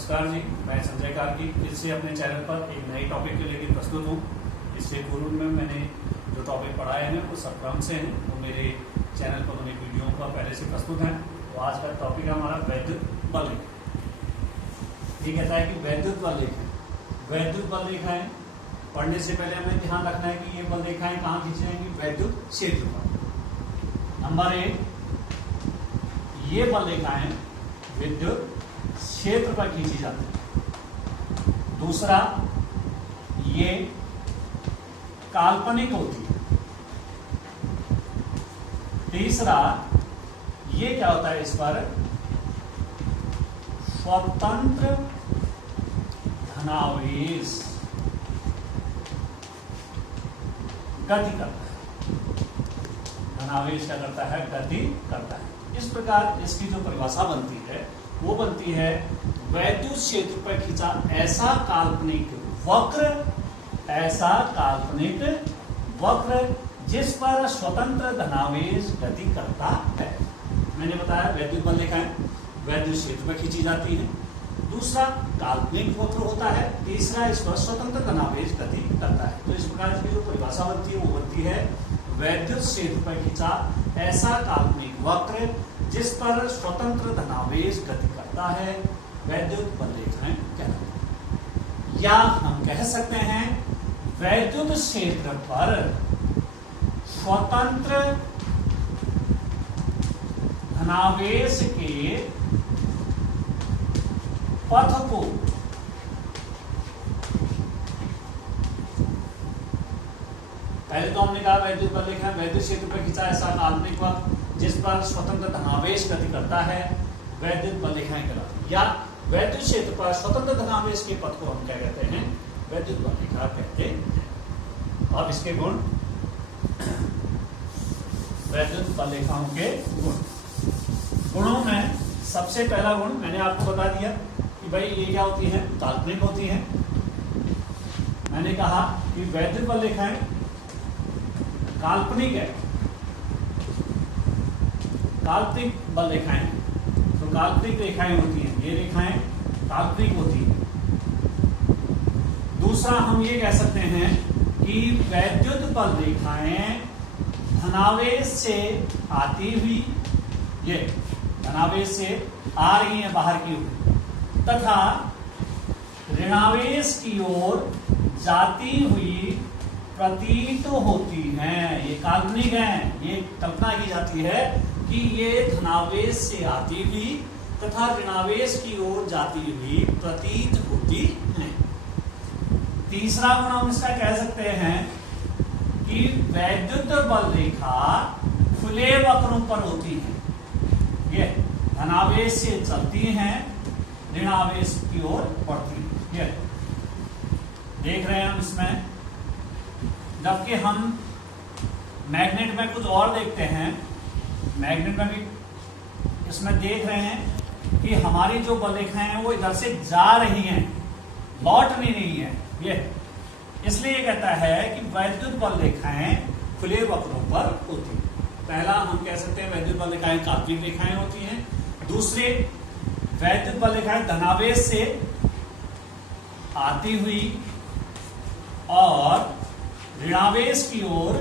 नमस्कार जी, मैं संजय कार्की फिर से अपने चैनल पर एक नए टॉपिक के लेकर प्रस्तुत हूँ। इससे पूर्व में मैंने जो टॉपिक पढ़ाए हैं वो सब क्रम से हैं, वो मेरे चैनल पर उन्हें वीडियो पर पहले से प्रस्तुत हैं। तो आज का टॉपिक है हमारा वैद्युत बल रेखा। ये कहता है कि वैद्युत बल रेखा, वैद्युत बल रेखाएं पढ़ने से पहले हमें ध्यान रखना है कि ये बल रेखाएं कहाँ खींची जाएंगी, वैद्युत क्षेत्र पर। नंबर 1, ये बल रेखाएं विद्युत क्षेत्र पर खींची जाती है। दूसरा, ये काल्पनिक होती है। तीसरा, ये क्या होता है, इस पर स्वतंत्र धनावेश गति करता है। धनावेश क्या करता है, गति करता है। इस प्रकार इसकी जो परिभाषा बनती है वो बनती है वैद्युत क्षेत्र पर खींचा ऐसा काल्पनिक वक्र जिस पर स्वतंत्र धनावेश गति करता है। मैंने बताया वैद्युत बल रेखाएं वैद्युत क्षेत्र पर खींची जाती है। दूसरा, काल्पनिक वक्र होता है। तीसरा, इस पर स्वतंत्र धनावेश गति करता है। तो इस प्रकार इसकी जो परिभाषा बनती है वो बनती है वैद्युत क्षेत्र पर खींचा ऐसा काल्पनिक वक्र जिस पर स्वतंत्र धनावेश गति करता है, वैद्युत बल रेखाएं कहलाती है। या हम कह सकते हैं वैद्युत क्षेत्र पर स्वतंत्र धनावेश के पथ को पहले तो हमने कहा वैद्युत बल रेखा वैद्युत क्षेत्र पर खींचा ऐसा काल्पनिक वक्र जिस पर स्वतंत्र धनावेश गति करता है, वैद्युत बल रेखाएं कहलाती है। या वैद्युत क्षेत्र पर स्वतंत्र धनावेश के पथ को हम क्या कहते हैं, वैद्युत बल रेखा कहते हैं। अब इसके गुण, वैद्युत बल रेखाओं के गुणों में सबसे पहला गुण मैंने आपको बता दिया कि भाई ये क्या होती है, काल्पनिक होती है। मैंने कहा कि वैद्युत बल रेखाएं काल्पनिक है, काल्पनिक बल रेखाएं, तो काल्पनिक रेखाएं होती हैं, ये रेखाएं काल्पनिक होती हैं। दूसरा, हम ये कह सकते हैं कि वैद्युत बल रेखाएं धनावेश से आती हुई, ये धनावेश से आ रही हैं बाहर की ओर, तथा ऋणावेश की ओर जाती हुई प्रतीत होती हैं। ये काल्पनिक हैं, ये कल्पना की जाती है कि ये धनावेश से आती हुई तथा ऋणावेश की ओर जाती हुई प्रतीत होती हैं। तीसरा गुण हम इसका कह सकते हैं कि वैद्युत बल रेखा खुले वक्रों पर होती है। ये धनावेश से चलती हैं, ऋणावेश की ओर बढ़ती है। ये देख रहे हैं हम इसमें, जबकि हम मैग्नेट में कुछ और देखते हैं। मैग्नेट में भी इसमें देख रहे हैं कि हमारी जो बल रेखाएं हैं वो इधर से जा रही हैं, लौट नहीं रही हैं। ये इसलिए ये कहता है कि वैद्युत बल रेखाएं खुले वक्रों पर होती हैं। पहला, हम कह सकते हैं वैद्युत बल रेखाएं काल्पनिक रेखाएं होती हैं। दूसरे, वैद्युत बल रेखाएं धनावेश से आती हुई और ऋणावेश की ओर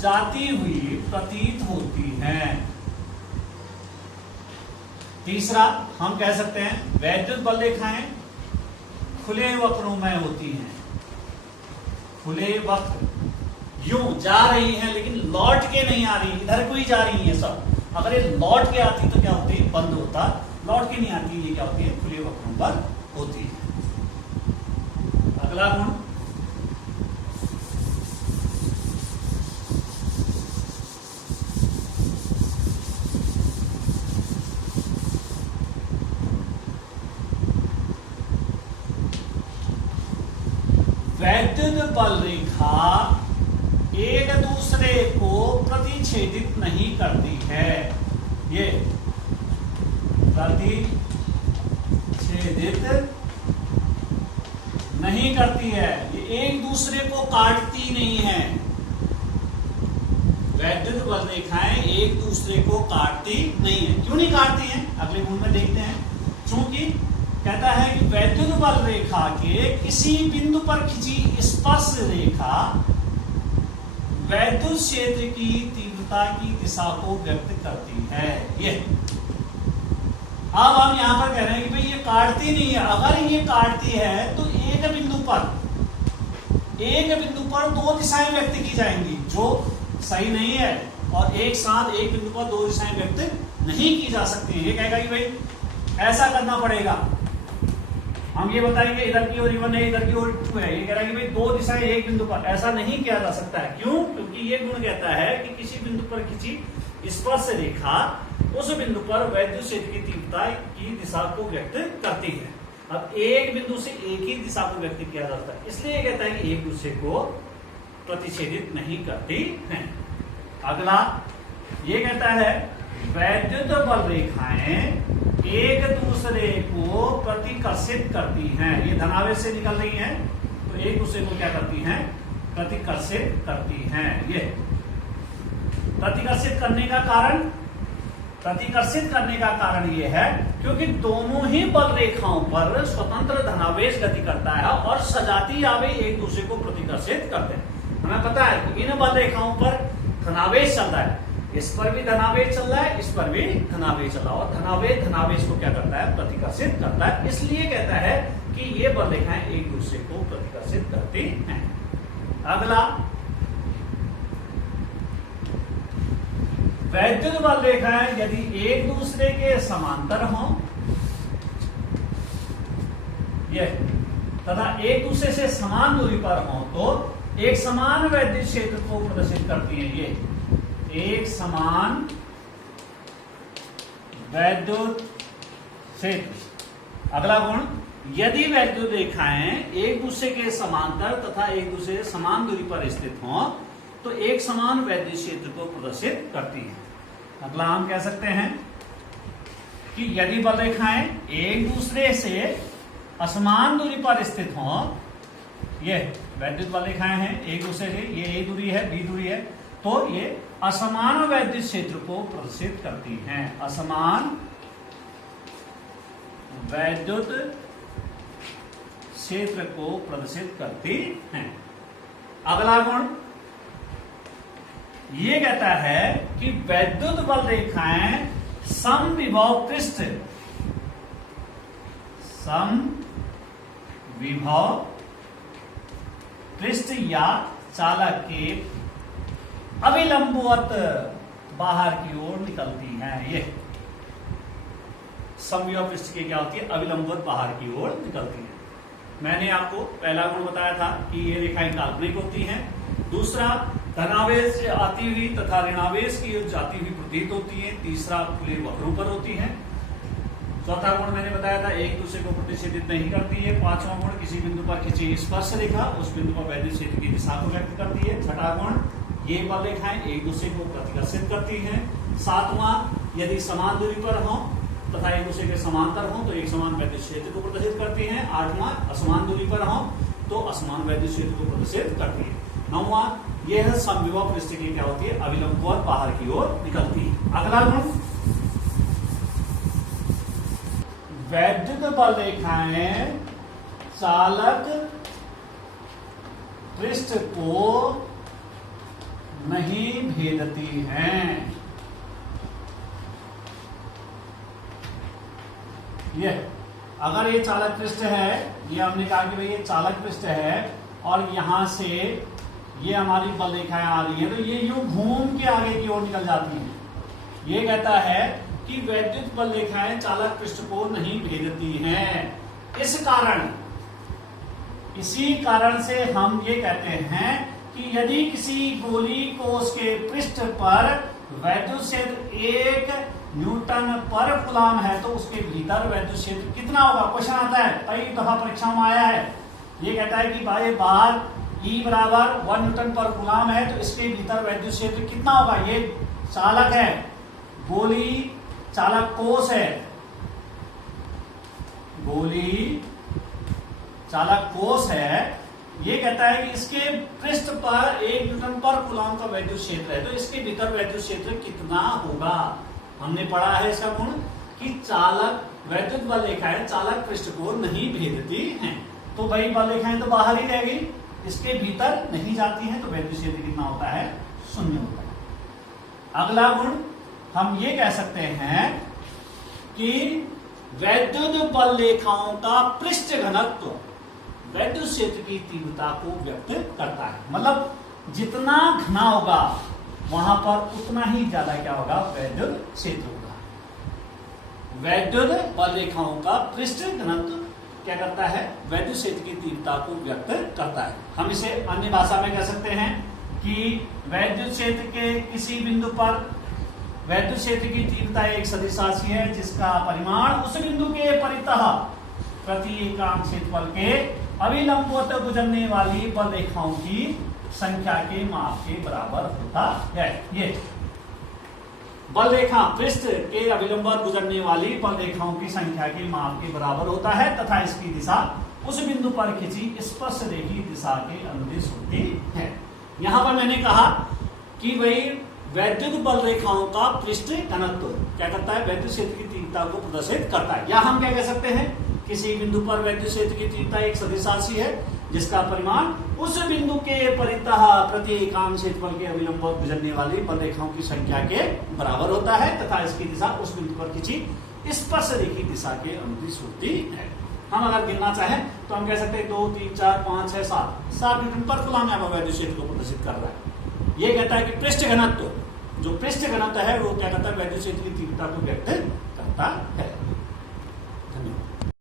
जाती हुई प्रतीत होती हैं। तीसरा, हम कह सकते हैं वैद्युत बल रेखाएं खुले वक्रों में होती हैं। खुले वक्र यूं जा रही हैं लेकिन लौट के नहीं आ रही, इधर को ही जा रही हैं सब। अगर ये लौट के आती तो क्या होती है, बंद होता। लौट के नहीं आती, ये क्या होती है, खुले वक्रों पर होती है। अगला गुण, वैद्युत बल रेखा एक दूसरे को प्रतिच्छेदित नहीं करती है। ये प्रतिच्छेदित नहीं करती है, ये एक दूसरे को काटती नहीं है। वैद्युत बल रेखाएं एक दूसरे को काटती नहीं है। क्यों नहीं काटती हैं, अगले गुण में देखते हैं। चूंकि कहता है कि वैद्युत बल रेखा के किसी बिंदु पर खिंची स्पर्श रेखा वैद्युत क्षेत्र की तीव्रता की दिशा को व्यक्त करती है। ये अब हम यहां पर कह रहे हैं कि भाई ये काटती नहीं है। अगर ये काटती है तो एक बिंदु पर दो दिशाएं व्यक्त की जाएंगी, जो सही नहीं है, और एक साथ एक बिंदु पर दो दिशाएं व्यक्त नहीं की जा सकती है। ये कहेगा कि भाई ऐसा करना पड़ेगा। हम ये बताएंगे इधर की ओर E1 है, इधर की ओर E2 है। ये कह रहा है कि भाई दो दिशाएं एक बिंदु पर, ऐसा नहीं किया जा सकता है। क्यों? क्योंकि ये गुण कहता है कि किसी बिंदु पर खिंची स्पर्श रेखा उस बिंदु पर वैद्युत क्षेत्र की तीव्रता की दिशा को व्यक्त करती है। अब एक बिंदु से एक ही दिशा को व्यक्त किया जाता है, इसलिए कहता है कि एक दूसरे को प्रतिच्छेदित नहीं करती है। अगला ये कहता है वैद्युत बल रेखाएं एक दूसरे को प्रतिकर्षित करती हैं। ये धनावेश से निकल रही हैं, तो एक दूसरे को क्या करती हैं? प्रतिकर्षित करती हैं। ये प्रतिकर्षित करने का कारण ये है क्योंकि दोनों ही बल रेखाओं पर स्वतंत्र धनावेश गति करता है और सजातीय आवेश एक दूसरे को प्रतिकर्षित करते हैं। हमें पता है कि इन बल रेखाओं पर धनावेश चल रहा है, इस पर भी धनावेश चल रहा है, इस पर भी धनावेश चल रहा है, और धनावेश को क्या करता है? प्रतिकर्षित करता है। इसलिए कहता है कि ये बल रेखाएं एक दूसरे को प्रतिकर्षित करती हैं। अगला वैद्युत बल रेखाएं यदि एक दूसरे के समांतर हों ये तथा एक दूसरे से समान दूरी पर हों तो एक समान वैद्युत क्षेत्र को प्रदर्शित करती हैं। ये एक समान वैद्युत क्षेत्र। अगला गुण, यदि वैद्युत रेखाएं एक दूसरे के समांतर तथा एक दूसरे से समान दूरी पर स्थित हों तो एक समान वैद्युत क्षेत्र को प्रदर्शित करती है। अगला हम कह सकते हैं कि यदि बल रेखाएं एक दूसरे से असमान दूरी पर स्थित हों, ये वैद्युत बल रेखाएं हैं एक दूसरे से, ये ए दूरी है, बी दूरी है, तो ये असमान वैद्युत क्षेत्र को प्रदर्शित करती हैं। असमान वैद्युत क्षेत्र को प्रदर्शित करती हैं। अगला गुण ये कहता है कि वैद्युत बल रेखाएं समविभव पृष्ठ या चालक के अविलंबवत बाहर की ओर निकलती हैं। ये समविभव पृष्ठ की क्या होती है? अविलंबवत बाहर की ओर निकलती है। मैंने आपको पहला गुण बताया था कि ये रेखाएं काल्पनिक होती हैं। दूसरा, धनावेश से आती हुई तथा ऋणावेश की ओर जाती हुई प्रतीत होती है। तीसरा, खुले वक्रों पर होती है। चौथा गुण मैंने बताया था एक दूसरे को प्रतिच्छेदित नहीं करती है। पांचवा गुण, किसी बिंदु पर खिंची स्पर्श रेखा उस बिंदु पर वैद्युत क्षेत्र की दिशा को व्यक्त करती है। छठा गुण, ये बल रेखाएं एक दूसरे को प्रतिकर्षित करती हैं। सातवां, यदि समान दूरी पर हों तथा एक दूसरे के समांतर हों तो एक समान वैद्युत क्षेत्र को प्रदर्शित करती हैं। आठवां, असमान दूरी पर हों तो असमान वैद्युत क्षेत्र को प्रदर्शित करती है। नौवां, यह समविभव पृष्ठ की क्या होती है? अविलंबवत बाहर की ओर निकलती है। अगला गुण, वैद्युत बल रेखाएं चालक पृष्ठ को नहीं भेदती हैं। ये अगर ये चालक पृष्ठ है, ये हमने कहा कि भाई ये चालक पृष्ठ है और यहां से ये हमारी बल रेखाएं आ रही है तो ये यूं घूम के आगे की ओर निकल जाती हैं। ये कहता है कि वैद्युत बल रेखाएं चालक पृष्ठ को नहीं भेदती हैं। इसी कारण से हम ये कहते हैं कि यदि किसी गोली कोश के पृष्ठ पर वैद्युत क्षेत्र 1 न्यूटन पर कूलम है तो उसके भीतर वैद्युत क्षेत्र कितना होगा? क्वेश्चन आता है, कई दफा परीक्षाओं में आया है। ये कहता है कि भाई बाहर E बराबर 1 न्यूटन पर कूलम है तो इसके भीतर वैद्युत क्षेत्र कितना होगा? ये चालक है, गोली चालक कोश है, गोली चालक कोश है। ये कहता है कि इसके पृष्ठ पर 1 न्यूटन पर कूलम का वैद्युत क्षेत्र है तो इसके भीतर वैद्युत क्षेत्र कितना होगा? हमने पढ़ा है इसका गुण कि चालक वैद्युत बल रेखाएं चालक पृष्ठ को नहीं भेदती हैं। तो भाई बल रेखाएं तो बाहर ही रह गई, इसके भीतर नहीं जाती हैं, तो वैद्युत क्षेत्र कितना होता है? 0 होता है। अगला गुण हम ये कह सकते हैं कि वैद्युत बल रेखाओं का पृष्ठ घनत्व वैद्युत क्षेत्र की तीव्रता को व्यक्त करता है। मतलब जितना घना होगा वहां पर उतना ही ज्यादा क्या होगा? वैद्युत क्षेत्र होगा। वैद्युत बल रेखाओं का पृष्ठ घनत्व क्या करता है? वैद्युत क्षेत्र की तीव्रता को व्यक्त करता है। हम इसे अन्य भाषा में कह सकते हैं कि वैद्युत क्षेत्र के किसी बिंदु पर वैद्युत क्षेत्र की तीव्रता एक सदिश राशि है जिसका परिमाण उस बिंदु के परितः प्रति एकांक क्षेत्रफल के अविलंबवत गुजरने वाली बल रेखाओं की संख्या के माप के बराबर होता है। ये बल रेखा पृष्ठ के अविलंबवत गुजरने वाली बल रेखाओं की संख्या के माप के बराबर होता है तथा इसकी दिशा उस बिंदु पर खिंची स्पर्शरेखी दिशा के अनुदिश होती है। यहां पर मैंने कहा कि भाई वैद्युत बल रेखाओं का पृष्ठ घनत्व क्या करता है? वैद्युत क्षेत्र की तीव्रता को प्रदर्शित करता है। या हम क्या कह सकते हैं? किसी बिंदु पर वैद्युत क्षेत्र की तीव्रता एक सदिश राशि है जिसका परिमाण उस बिंदु के परितः प्रति एकांक क्षेत्रफल के अविलंबवत गुजरने वाली बल रेखाओं की संख्या के बराबर होता है तथा इसकी दिशा उस बिंदु पर खिंची स्पर्शरेखी दिशा के अनुदिश होती है। हम अगर गिनना चाहें तो हम कह सकते हैं 2, 3, 4, 5, 6, 7 न्यूटन पर कूलम यहाँ पर वैद्युत क्षेत्र को प्रदर्शित कर रहा है। ये कहता है कि पृष्ठ घनत्व, जो पृष्ठ घनत्व है वो क्या करता है? वैद्युत क्षेत्र की तीव्रता को व्यक्त करता है।